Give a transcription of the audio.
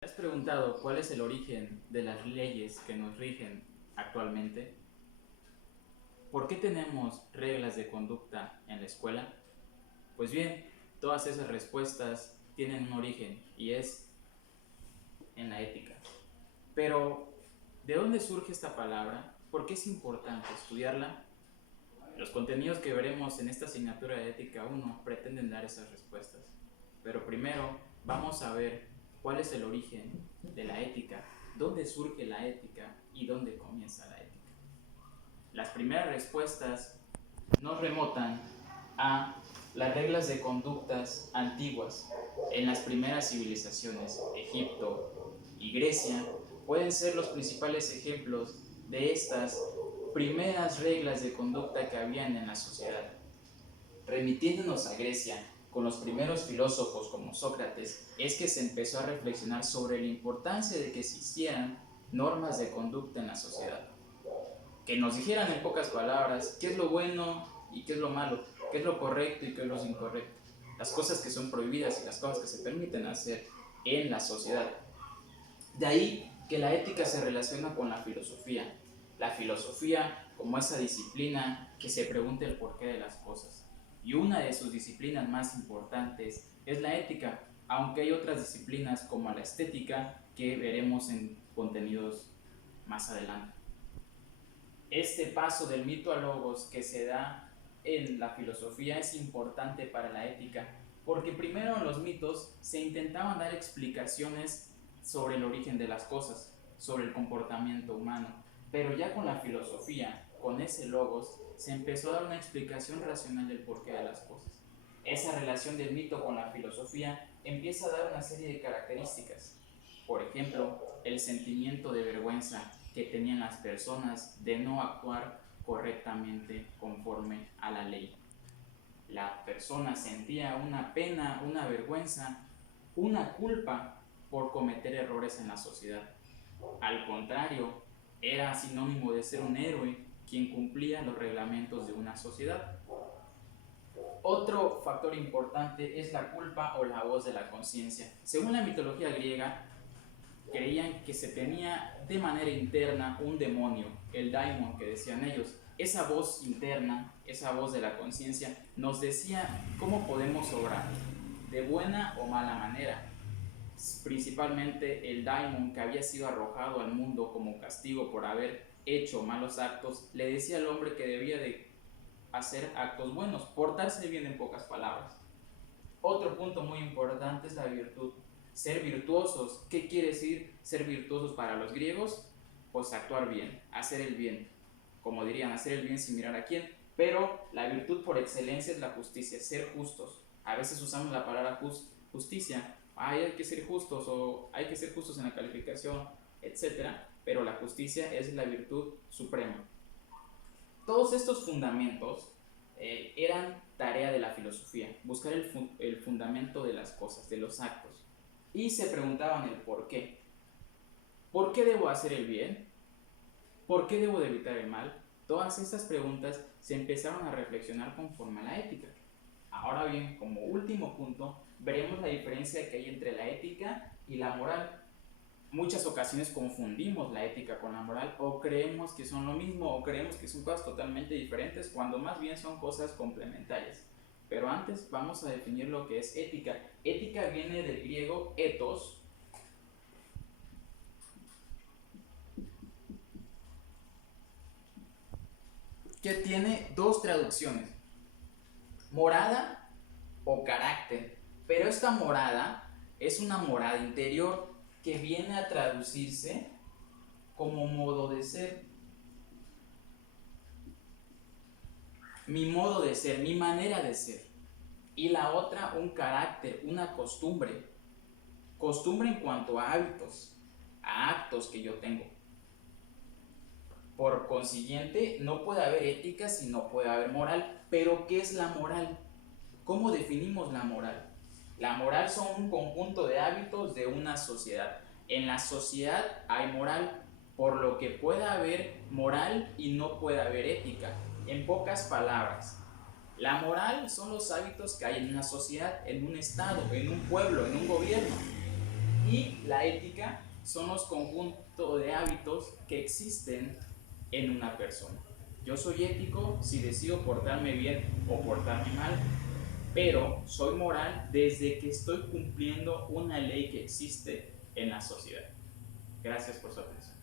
¿Te has preguntado cuál es el origen de las leyes que nos rigen actualmente? ¿Por qué tenemos reglas de conducta en la escuela? Pues bien, todas esas respuestas tienen un origen y es en la ética. Pero, ¿de dónde surge esta palabra? ¿Por qué es importante estudiarla? Los contenidos que veremos en esta asignatura de Ética 1 pretenden dar esas respuestas. Pero primero vamos a ver cuál es el origen de la ética, dónde surge la ética y dónde comienza la ética. Las primeras respuestas nos remontan a las reglas de conductas antiguas. En las primeras civilizaciones, Egipto y Grecia, pueden ser los principales ejemplos de estas primeras reglas de conducta que habían en la sociedad. Remitiéndonos a Grecia, con los primeros filósofos como Sócrates, es que se empezó a reflexionar sobre la importancia de que existieran normas de conducta en la sociedad. Que nos dijeran en pocas palabras qué es lo bueno y qué es lo malo, qué es lo correcto y qué es lo incorrecto, las cosas que son prohibidas y las cosas que se permiten hacer en la sociedad. De ahí que la ética se relaciona con la filosofía. La filosofía como esa disciplina que se pregunta el porqué de las cosas. Y una de sus disciplinas más importantes es la ética, aunque hay otras disciplinas como la estética que veremos en contenidos más adelante. Este paso del mito a logos que se da en la filosofía es importante para la ética, porque primero en los mitos se intentaban dar explicaciones sobre el origen de las cosas, sobre el comportamiento humano, pero ya con la filosofía, con ese logos, se empezó a dar una explicación racional del porqué de las cosas. Esa relación del mito con la filosofía empieza a dar una serie de características. Por ejemplo, el sentimiento de vergüenza que tenían las personas de no actuar correctamente conforme a la ley. La persona sentía una pena, una vergüenza, una culpa por cometer errores en la sociedad. Al contrario, era sinónimo de ser un héroe quien cumplía los reglamentos de una sociedad. Otro factor importante es la culpa o la voz de la conciencia. Según la mitología griega, creían que se tenía de manera interna un demonio, el daimon que decían ellos. Esa voz interna, esa voz de la conciencia, nos decía cómo podemos obrar, de buena o mala manera. Principalmente el daimon, que había sido arrojado al mundo como castigo por haber hecho malos actos, le decía al hombre que debía de hacer actos buenos, portarse bien en pocas palabras. Otro punto muy importante es la virtud. Ser virtuosos. ¿Qué quiere decir ser virtuosos para los griegos? Pues actuar bien, hacer el bien. Como dirían, hacer el bien sin mirar a quién. Pero la virtud por excelencia es la justicia, ser justos. A veces usamos la palabra justicia. Hay que ser justos o hay que ser justos en la calificación, etc. Pero la justicia es la virtud suprema. Todos estos fundamentos eran tarea de la filosofía, buscar el fundamento de las cosas, de los actos. Y se preguntaban el por qué. ¿Por qué debo hacer el bien? ¿Por qué debo de evitar el mal? Todas estas preguntas se empezaron a reflexionar conforme a la ética. Ahora bien, como último punto, veremos la diferencia que hay entre la ética y la moral. Muchas ocasiones confundimos la ética con la moral, o creemos que son lo mismo, o creemos que son cosas totalmente diferentes, cuando más bien son cosas complementarias. Pero antes vamos a definir lo que es ética. Ética viene del griego ethos, que tiene dos traducciones: morada o carácter. Pero esta morada es una morada interior que viene a traducirse como modo de ser. Mi modo de ser, mi manera de ser. Y la otra, un carácter, una costumbre. Costumbre en cuanto a hábitos, a actos que yo tengo. Por consiguiente, no puede haber ética si no puede haber moral. Pero ¿qué es la moral? ¿Cómo definimos la moral? La moral son un conjunto de hábitos de una sociedad. En la sociedad hay moral, por lo que puede haber moral y no puede haber ética. En pocas palabras, la moral son los hábitos que hay en una sociedad, en un estado, en un pueblo, en un gobierno. Y la ética son los conjuntos de hábitos que existen en una persona. Yo soy ético si decido portarme bien o portarme mal, pero soy moral desde que estoy cumpliendo una ley que existe en la sociedad. Gracias por su atención.